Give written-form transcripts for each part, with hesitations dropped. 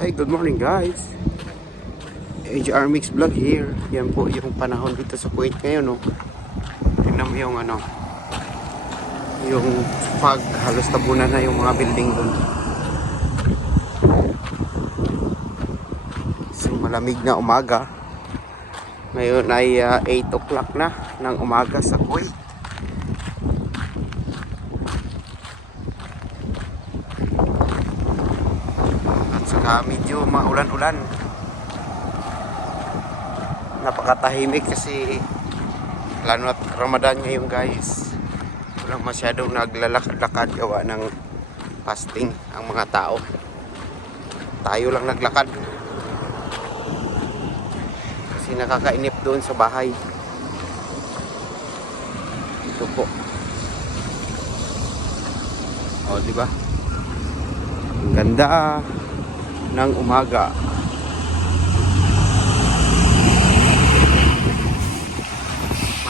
Hi, good morning guys. AJR Mix Vlog here. Yan po yung panahon dito sa Kuwait ngayon, no. Tingnan mo yung yung fog, halos tabunan na yung mga building doon. So malamig na umaga. Ngayon ay 8 o'clock na ng umaga sa Kuwait. At saka medyo maulan-ulan. Napakatahimik kasi lalo at Ramadan ngayon guys. Walang masyadong naglalakad-lakad gawa ng fasting ang mga tao. Tayo lang naglakad kasi nakakainip doon sa bahay. Ito po. O, di ba? Ang ganda ng umaga.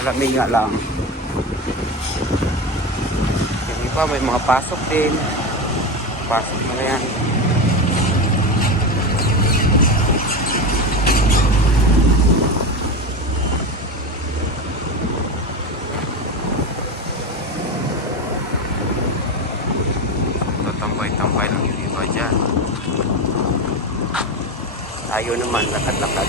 Malamig nga lang. Yung iba may mga pasok din. Pasok na yan. Tatambay-tambay lang yung iba dyan. Tayo naman lakad-lakad.